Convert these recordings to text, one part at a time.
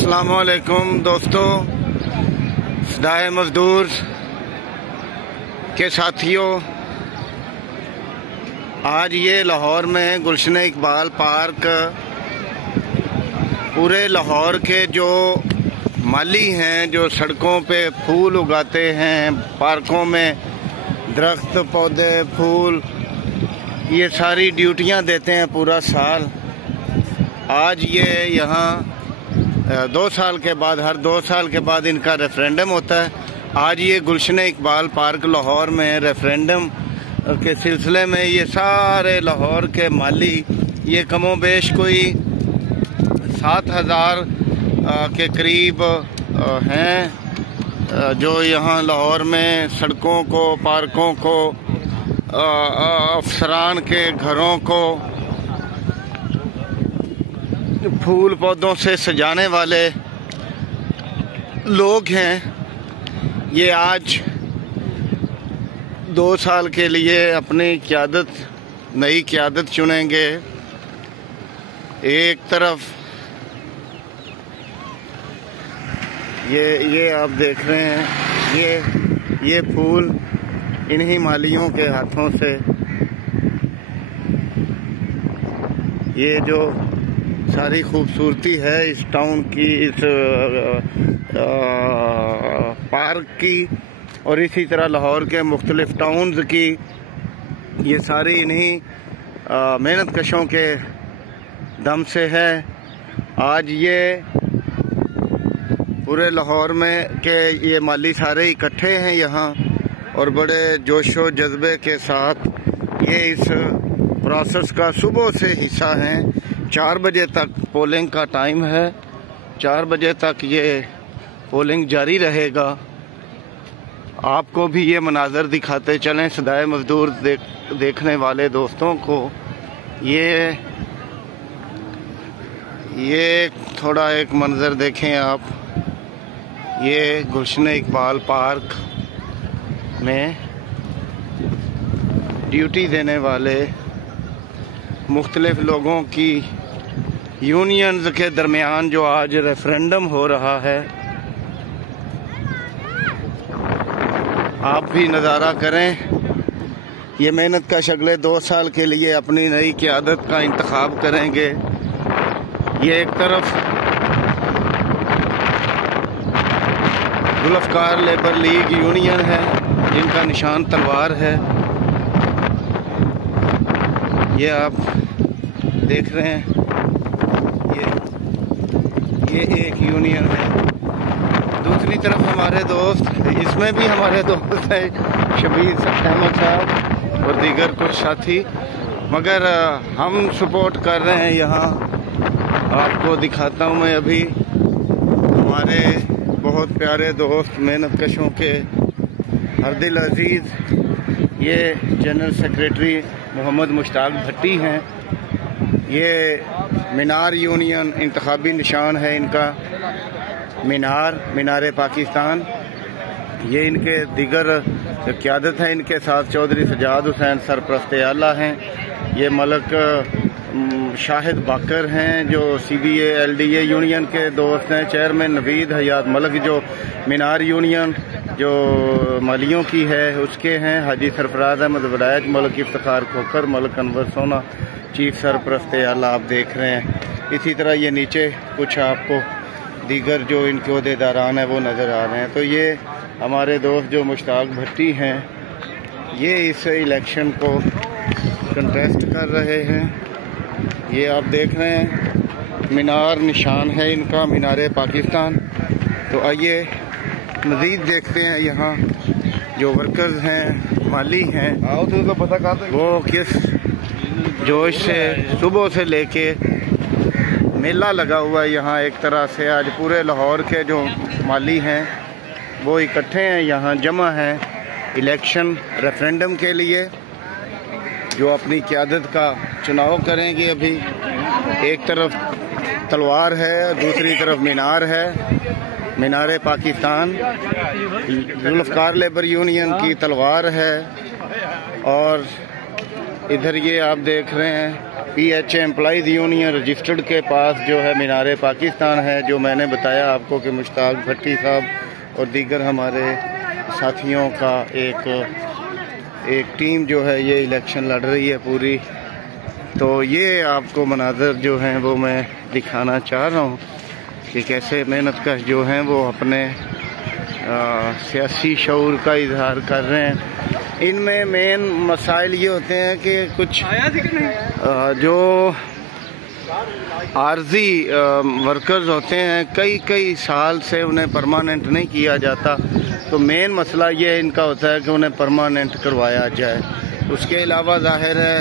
अस्सलामुअलैकुम दोस्तों, सदाए मजदूर के साथियों, आज ये लाहौर में गुलशन इकबाल पार्क पूरे लाहौर के जो माली हैं, जो सड़कों पे फूल उगाते हैं, पार्कों में दरख्त पौधे फूल, ये सारी ड्यूटियां देते हैं पूरा साल। आज ये यहाँ 2 साल के बाद, हर 2 साल के बाद इनका रेफरेंडम होता है। आज ये गुलशन इकबाल पार्क लाहौर में रेफरेंडम के सिलसिले में ये सारे लाहौर के माली, ये कमोबेश कोई 7,000 के करीब हैं, जो यहाँ लाहौर में सड़कों को, पार्कों को, अफसरान के घरों को फूल पौधों से सजाने वाले लोग हैं। ये आज 2 साल के लिए अपनी नई क़यादत चुनेंगे। एक तरफ ये आप देख रहे हैं, ये फूल इन्हीं मालियों के हाथों से, ये जो सारी खूबसूरती है इस टाउन की, इस पार्क की, और इसी तरह लाहौर के मुख्तलिफ टाउन्स की, ये सारी इन्हीं मेहनत कशों के दम से है। आज ये पूरे लाहौर में के ये माली सारे इकट्ठे हैं यहाँ, और बड़े जोशो जज्बे के साथ ये इस प्रोसेस का सुबह से हिस्सा हैं। 4 बजे तक पोलिंग का टाइम है, 4 बजे तक ये पोलिंग जारी रहेगा। आपको भी ये मनाजर दिखाते चलें सदाए मजदूर देखने वाले दोस्तों को। ये थोड़ा एक मंजर देखें आप, ये गुलशन इकबाल पार्क में ड्यूटी देने वाले मुख्तलिफ लोगों की यूनियंस के दरमियान जो आज रेफरेंडम हो रहा है, आप भी नज़ारा करें। ये मेहनत का अगले 2 साल के लिए अपनी नई क़यादत का इंतखाब करेंगे। ये एक तरफ गुलफकार लेबर लीग यूनियन है, जिनका निशान तलवार है, ये आप देख रहे हैं। ये एक यूनियन है। दूसरी तरफ हमारे दोस्त, इसमें भी हमारे दोस्त हैं शबीर अहमद साहब और दीगर कुछ साथी, मगर हम सपोर्ट कर रहे हैं यहाँ। आपको दिखाता हूँ मैं अभी हमारे बहुत प्यारे दोस्त मेहनत कशों के हरदिल अजीज, ये जनरल सेक्रेटरी मोहम्मद मुश्ताक भट्टी हैं। ये मीनार यूनियन इंतखाबी निशान है इनका, मीनार पाकिस्तान। ये इनके दिगर क़यादत है, इनके साथ चौधरी सजाद हुसैन सरपरस्त आला हैं। ये मलक शाहिद बाकर हैं, जो CBA LDA यूनियन के दोस्त हैं। चेयरमैन नवीद हयात मलक, जो मीनार यूनियन जो मालियों की है उसके हैं। हाजी सरफराज अहमद वलायत मलक, इफ्तिखार खोकर मलक, अनवर सोना चीफ सरपरस्त आला आप देख रहे हैं। इसी तरह ये नीचे कुछ आपको दीगर जो इनके ओहदेदारान हैं वो नज़र आ रहे हैं। तो ये हमारे दोस्त जो मुश्ताक भट्टी हैं, ये इस इलेक्शन को कंटेस्ट कर रहे हैं। ये आप देख रहे हैं, मीनार निशान है इनका, मीनार पाकिस्तान। तो आइए मज़ीद देखते हैं यहाँ जो वर्कर्स हैं, माली हैं, वो किस जोश से सुबह से लेके मेला लगा हुआ है यहाँ। एक तरह से आज पूरे लाहौर के जो माली हैं वो इकट्ठे हैं यहाँ, जमा हैं इलेक्शन रेफरेंडम के लिए, जो अपनी क़यादत का चुनाव करेंगे। अभी एक तरफ तलवार है, दूसरी तरफ मीनार है, मीनार पाकिस्तान। गुलफकार लेबर यूनियन की तलवार है, और इधर ये आप देख रहे हैं PHA एम्प्लॉइज़ यूनियन रजिस्टर्ड के पास जो है मीनार पाकिस्तान है, जो मैंने बताया आपको कि मुश्ताक भट्टी साहब और दीगर हमारे साथियों का एक टीम जो है ये इलेक्शन लड़ रही है पूरी। तो ये आपको मनाज़र जो हैं वो मैं दिखाना चाह रहा हूँ कि कैसे मेहनत कश जो हैं वो अपने सियासी शऊर का इजहार कर रहे हैं। इनमें मेन मसाइल ये होते हैं कि कुछ जो आर्जी वर्कर्स होते हैं कई साल से उन्हें परमानेंट नहीं किया जाता, तो मेन मसला ये इनका होता है कि उन्हें परमानेंट करवाया जाए। उसके अलावा जाहिर है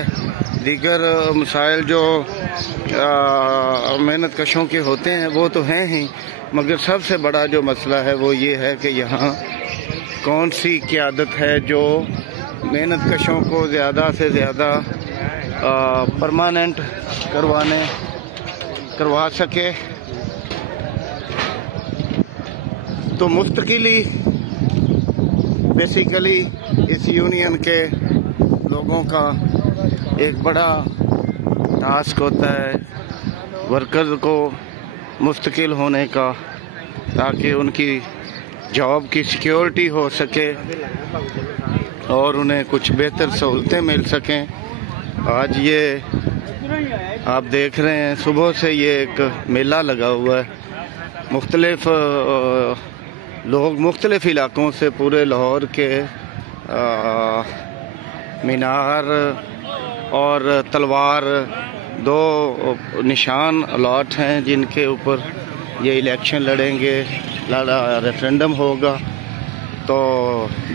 दीगर मसाइल जो मेहनत कशों के होते हैं वो तो हैं ही, मगर सबसे बड़ा जो मसला है वो ये है कि यहाँ कौन सी क़यादत है जो मेहनत कशों को ज़्यादा से ज़्यादा परमानेंट करवा सके। तो मुस्तकिली बेसिकली इस यूनियन के लोगों का एक बड़ा टास्क होता है वर्कर्स को मुस्तकिल होने का, ताकि उनकी जॉब की सिक्योरिटी हो सके और उन्हें कुछ बेहतर सहूलतें मिल सकें। आज ये आप देख रहे हैं सुबह से ये एक मेला लगा हुआ है, मुख्तलिफ लोग मुख्तलिफ इलाकों से पूरे लाहौर के मीनार और तलवार दो निशान अलॉट हैं जिनके ऊपर ये इलेक्शन लड़ेंगे, रेफरेंडम होगा। तो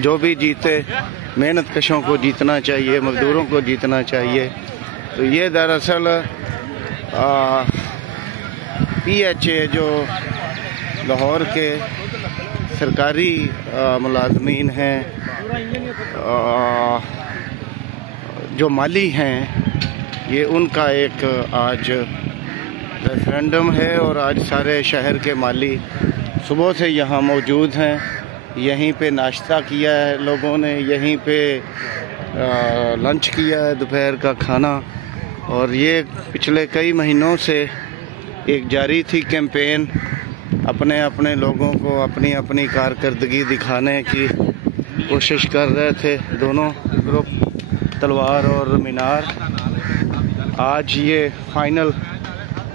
जो भी जीते मेहनत कशों को जीतना चाहिए, मजदूरों को जीतना चाहिए। तो ये दरअसल PHA जो लाहौर के सरकारी मुलाजमीन हैं, जो माली हैं, ये उनका एक आज रेफरेंडम है और आज सारे शहर के माली सुबह से यहाँ मौजूद हैं। यहीं पे नाश्ता किया है लोगों ने, यहीं पे लंच किया है दोपहर का खाना। और ये पिछले कई महीनों से एक जारी थी कैंपेन, अपने अपने लोगों को अपनी अपनी कारकर्दगी दिखाने की कोशिश कर रहे थे दोनों ग्रुप, तलवार और मीनार। आज ये फाइनल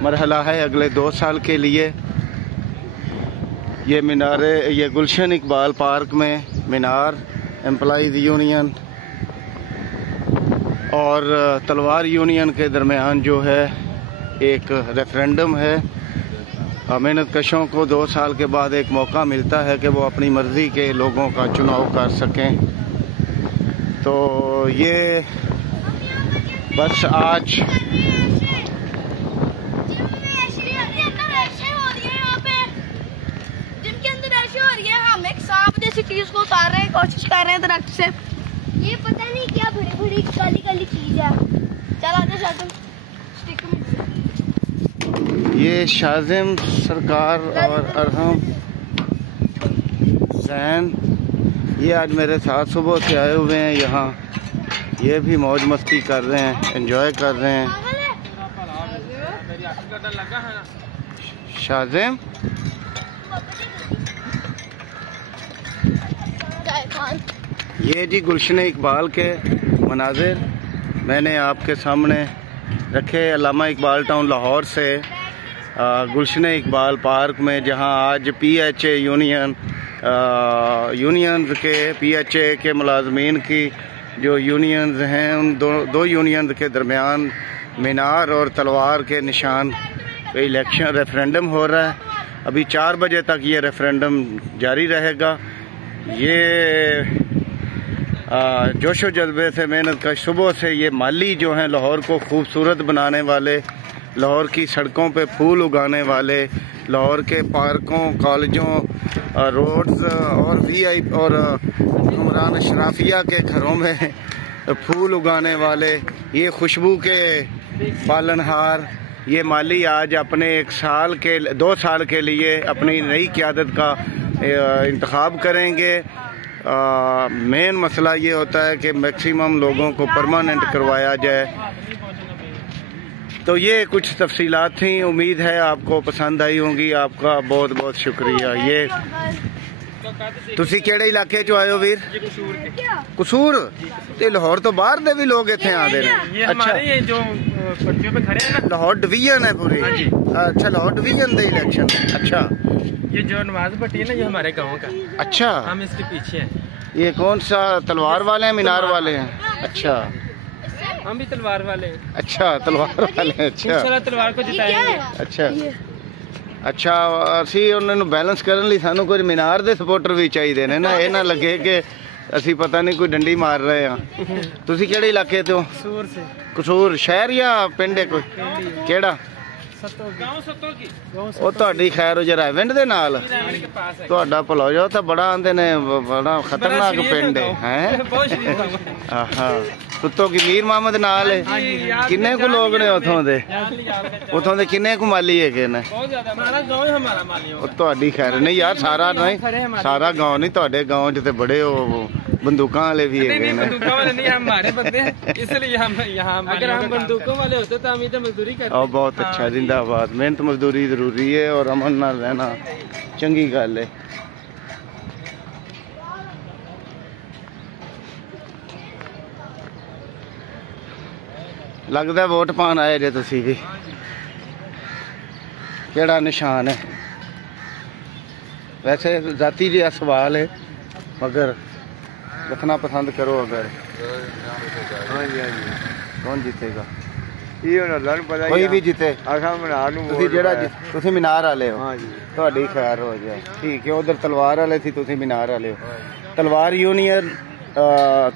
मरहला है अगले 2 साल के लिए। ये मीनारे, ये गुलशन इकबाल पार्क में मीनार एम्प्लॉइज़ यूनियन और तलवार यूनियन के दरमियान जो है एक रेफरेंडम है। मेहनत कशों को 2 साल के बाद एक मौका मिलता है कि वो अपनी मर्ज़ी के लोगों का चुनाव कर सकें। तो ये बस आज जैसी चीज को उतार रहे हैं, कोशिश कर रहे हैं दरख्त से। ये पता नहीं क्या बड़ी बड़ी काली काली चीज है। चल आजा शाजिम, स्टिक में। ये शाजिम सरकार और अरहम जैन ये आज मेरे साथ सुबह से आए हुए हैं यहाँ। ये भी मौज मस्ती कर रहे हैं, एंजॉय कर रहे हैं। शाजिम ये जी गुलशन इकबाल के मनाजिर मैंने आपके सामने रखे। अल्लामा इकबाल टाउन लाहौर से गुलशन इकबाल पार्क में, जहां आज PHA यूनियंस के PHA के मुलाजमीन की जो यूनियंस हैं उन दो यूनियंस के दरमियान मीनार और तलवार के निशान पे इलेक्शन रेफरेंडम हो रहा है। अभी 4 बजे तक ये रेफरेंडम जारी रहेगा। ये जोशो जज्बे से मेहनत का सुबह से ये माली जो हैं लाहौर को खूबसूरत बनाने वाले, लाहौर की सड़कों पे फूल उगाने वाले, लाहौर के पार्कों, कॉलेजों, रोड्स और VIP और हुक्मरान अशराफिया के घरों में फूल उगाने वाले, ये खुशबू के पालनहार ये माली आज अपने 2 साल के लिए अपनी नई क़यादत का इंतखाब करेंगे। मेन मसला ये होता है कि मैक्सिमम लोगों को परमानेंट करवाया जाए। तो ये कुछ तफसीलात थी, उम्मीद है आपको पसंद आई होंगी। आपका बहुत बहुत शुक्रिया। ये ਤੁਸੀਂ ਕਿਹੜੇ ਇਲਾਕੇ ਚੋਂ ਆਏ ਹੋ ਵੀਰ? कसूर ਤੇ ਲਾਹੌਰ ਤੋਂ ਬਾਹਰ ਦੇ ਵੀ ਲੋग ਇੱਥੇ ਆਉਂਦੇ ਨੇ? अच्छा, ये जो पट्टियों पे खड़े हैं ना, लाहौर डिवीजन है पूरी? अच्छा, लाहौर डिवीजन दे इलेक्शन। अच्छा, ये जो नवाज भट्टी है ना, ये हमारे गांव का। अच्छा, हम इसके पीछे हैं। ये कौन सा तलवार वाले हैं, मीनार वाले हैं? अच्छा, हम भी तलवार वाले हैं। अच्छा, तलवार वाले हैं। अच्छा, तलवार को जिताएंगे। अच्छा, ਅੱਛਾ, ਅਸੀਂ ਉਹਨਾਂ ਨੂੰ ਬੈਲੈਂਸ ਕਰਨ ਲਈ ਸਾਨੂੰ ਕੋਈ ਮੀਨਾਰ ਦੇ ਸਪੋਰਟਰ ਵੀ ਚਾਹੀਦੇ ਨੇ ਨਾ, ਇਹ ਨਾ ਲੱਗੇ ਕਿ ਅਸੀਂ ਪਤਾ ਨਹੀਂ ਕੋਈ ਡੰਡੀ ਮਾਰ ਰਹੇ ਆ। ਤੁਸੀਂ ਕਿਹੜੇ ਇਲਾਕੇ ਤੋਂ? कसूर से। ਕਸੂਰ ਸ਼ਹਿਰ ਜਾਂ ਪਿੰਡ ਹੈ ਕੋਈ? ਕਿਹੜਾ? ਉਹ ਤੁਹਾਡੀ ਖੈਰ ਹੋ ਜਰਾ ਵਿੰਡ ਦੇ ਨਾਲ ਤੁਹਾਡਾ ਭਲਾ ਹੋ ਜਾ। ਤਾਂ ਬੜਾ ਆਂਦੇ ਨੇ ਬੜਾ ਖਤਰਨਾਕ ਪਿੰਡ ਹੈ। ਆਹਾ, ਉੱਤੋਂ ਕੀ ਮੀਰ ਮੁਹੰਮਦ ਨਾਲ ਹੈ? ਕਿੰਨੇ ਕੁ ਲੋਕ ਨੇ ਉਥੋਂ ਦੇ? ਉਥੋਂ ਦੇ ਕਿੰਨੇ ਕੁ ਮਾਲੀ ਹੈਗੇ ਨੇ? ਉਹ ਤੁਹਾਡੀ ਖੈਰ ਨਹੀਂ ਯਾਰ, ਸਾਰਾ ਨਹੀਂ, ਸਾਰਾ ਗਾँव ਨਹੀਂ, ਤੁਹਾਡੇ ਗਾँव ਚ ਤੇ ਬੜੇ ਉਹ बंदूकों वाले भी है नहीं, बंदूकों वाले नहीं, हमारे बंदे हैं, इसलिए हम यहाँ। अगर हम बंदूकों वाले होते तो हम इधर मजदूरी करते। और बहुत अच्छा, जिंदाबाद। मेहनत मजदूरी जरूरी है और अमन नाल रहना चंगी गल है। लगता वोट पान आए जे तुसी भी? केड़ा निशान है? वैसे जाती जिहा सवाल है, मगर रखना पसंद करो। अगर हाँ जी, हाँ जी, कौन जीतेगा? ये होना ਤੁਹਾਨੂੰ ਪਤਾ ਹੀ कोई भी जीते, ਆਖਾਂ ਮਨਾਰ ਨੂੰ ਤੁਸੀਂ ਜਿਹੜਾ ਤੁਸੀਂ ਮੀਨਾਰ ਵਾਲੇ ਹੋ? ਹਾਂ ਜੀ। ਤੁਹਾਡੀ ਖੈਰ ਹੋ ਜਾਏ, ਠੀਕ ਹੈ। ਉਧਰ ਤਲਵਾਰ ਵਾਲੇ ਸੀ, ਤੁਸੀਂ ਮੀਨਾਰ ਵਾਲੇ ਹੋ। ਤਲਵਾਰ यूनियन,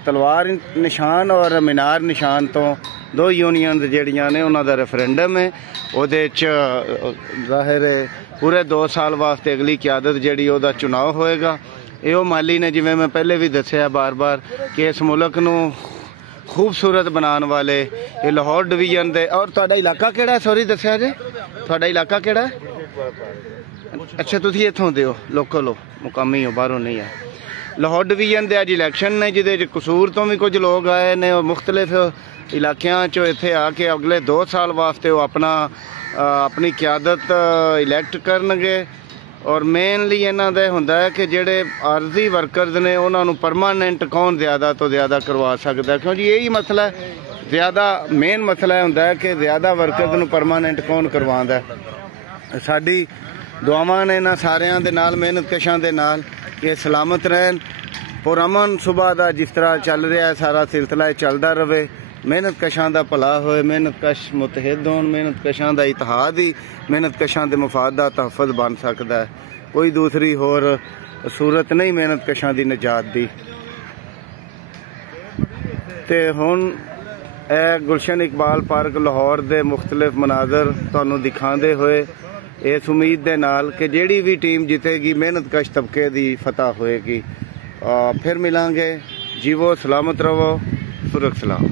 ਤਲਵਾਰ ਨਿਸ਼ਾਨ ਔਰ ਮੀਨਾਰ ਨਿਸ਼ਾਨ ਤੋਂ ਦੋ यूनियन ਜਿਹੜੀਆਂ ਨੇ ਉਹਨਾਂ ਦਾ ਰੈਫਰੈਂਡਮ ਹੈ। ਉਹਦੇ ਚ ਜ਼ਾਹਿਰ ਹੈ ਪੂਰੇ 2 ਸਾਲ ਵਾਸਤੇ ਅਗਲੀ ਕਿਆਦਤ ਜਿਹੜੀ ਉਹਦਾ ਚੁਣਾਵ ਹੋਏਗਾ। ਇਹ ਉਹ ਮਾਲੀ ਨੇ, ਜਿਵੇਂ ਮੈਂ ਪਹਿਲੇ ਵੀ ਦੱਸਿਆ ਬਾਰ-ਬਾਰ, ਕਿ ਇਸ ਮੁਲਕ ਨੂੰ ਖੂਬਸੂਰਤ ਬਣਾਉਣ ਵਾਲੇ ਇਹ ਲਾਹੌਰ ਡਿਵੀਜ਼ਨ ਦੇ। ਔਰ ਤੁਹਾਡਾ ਇਲਾਕਾ ਕਿਹੜਾ? ਸੌਰੀ ਦੱਸਿਆ ਜੇ, ਤੁਹਾਡਾ ਇਲਾਕਾ ਕਿਹੜਾ? ਅੱਛਾ, ਤੁਸੀਂ ਇੱਥੋਂ ਦੇ ਹੋ, ਲੋਕਲ ਹੋ, ਮੁਕਾਮੀ ਹੋ, ਬਾਹਰੋਂ ਨਹੀਂ ਆ। ਲਾਹੌਰ ਡਿਵੀਜ਼ਨ ਦੇ ਅੱਜ ਇਲੈਕਸ਼ਨ ਨੇ, ਜਿਹਦੇ 'ਚ ਕਸੂਰ ਤੋਂ ਵੀ ਕੁਝ ਲੋਕ ਆਏ ਨੇ। ਉਹ ਮੁਖਤਲਿਫ ਇਲਾਕਿਆਂ 'ਚੋਂ ਇੱਥੇ ਆ ਕੇ ਅਗਲੇ 2 ਸਾਲ ਵਾਸਤੇ ਉਹ ਆਪਣੀ ਕਿਆਦਤ ਇਲੈਕਟ ਕਰਨਗੇ। ਔਰ ਮੇਨਲੀ ਇਹਨਾਂ ਦਾ ਹੁੰਦਾ ਹੈ ਕਿ ਜਿਹੜੇ ਆਰਜ਼ੀ ਵਰਕਰਜ਼ ਨੇ ਉਹਨਾਂ ਨੂੰ ਪਰਮਾਨੈਂਟ ਕੌਣ ਜ਼ਿਆਦਾ ਤੋਂ ਜ਼ਿਆਦਾ ਕਰਵਾ ਸਕਦਾ, ਕਿਉਂਕਿ ਇਹੀ ਮਸਲਾ ਹੈ, ਜ਼ਿਆਦਾ ਮੇਨ ਮਸਲਾ ਹੁੰਦਾ ਹੈ ਕਿ ਜ਼ਿਆਦਾ ਵਰਕਰਜ਼ ਨੂੰ ਪਰਮਾਨੈਂਟ ਕੌਣ ਕਰਵਾਉਂਦਾ। ਸਾਡੀ ਦੁਆਵਾਂ ਨੇ ਇਹਨਾਂ ਸਾਰਿਆਂ ਦੇ ਨਾਲ, ਮਿਹਨਤਕਸ਼ਾਂ ਦੇ ਨਾਲ, ਕਿ ਸਲਾਮਤ ਰਹਿਣ। ਪੁਰਅਮਨ ਸੁਬਾਹ ਦਾ ਜਿਸ ਤਰ੍ਹਾਂ ਚੱਲ ਰਿਹਾ ਹੈ ਸਾਰਾ ਸਿਲਸਿਲਾ ਚੱਲਦਾ ਰਹੇ। ਮਿਹਨਤਕਸ਼ਾਂ ਦਾ ਭਲਾ ਹੋਏ, ਮਿਹਨਤਕਸ਼ ਮੁਤਹਿਦ ਹੋਣ। ਮਿਹਨਤਕਸ਼ਾਂ ਦਾ ਇਤਿਹਾਦ ਹੀ ਮਿਹਨਤਕਸ਼ਾਂ ਦੇ ਮਫਾਦ ਦਾ ਤਹਫਜ਼ ਬਣ ਸਕਦਾ ਹੈ। ਕੋਈ ਦੂਸਰੀ ਹੋਰ ਸੂਰਤ ਨਹੀਂ ਮਿਹਨਤਕਸ਼ਾਂ ਦੀ ਨਜਾਤ ਦੀ। ਤੇ ਹੁਣ ਇਹ ਗੁਲਸ਼ਨ ਇਕਬਾਲ ਪਾਰਕ ਲਾਹੌਰ ਦੇ ਮੁਖਤਲਿਫ ਮਨਾਜ਼ਰ ਤੁਹਾਨੂੰ ਦਿਖਾਉਂਦੇ ਹੋਏ ਇਸ ਉਮੀਦ ਦੇ ਨਾਲ ਕਿ ਜਿਹੜੀ ਵੀ ਟੀਮ ਜਿੱਤੇਗੀ ਮਿਹਨਤਕਸ਼ ਤਬਕੇ ਦੀ ਫਤਹ ਹੋਏਗੀ। ਫਿਰ ਮਿਲਾਂਗੇ। ਜੀਵੋ, ਸਲਾਮਤ ਰਹੋ, ਸੁਰਖ ਸਲਾਮ।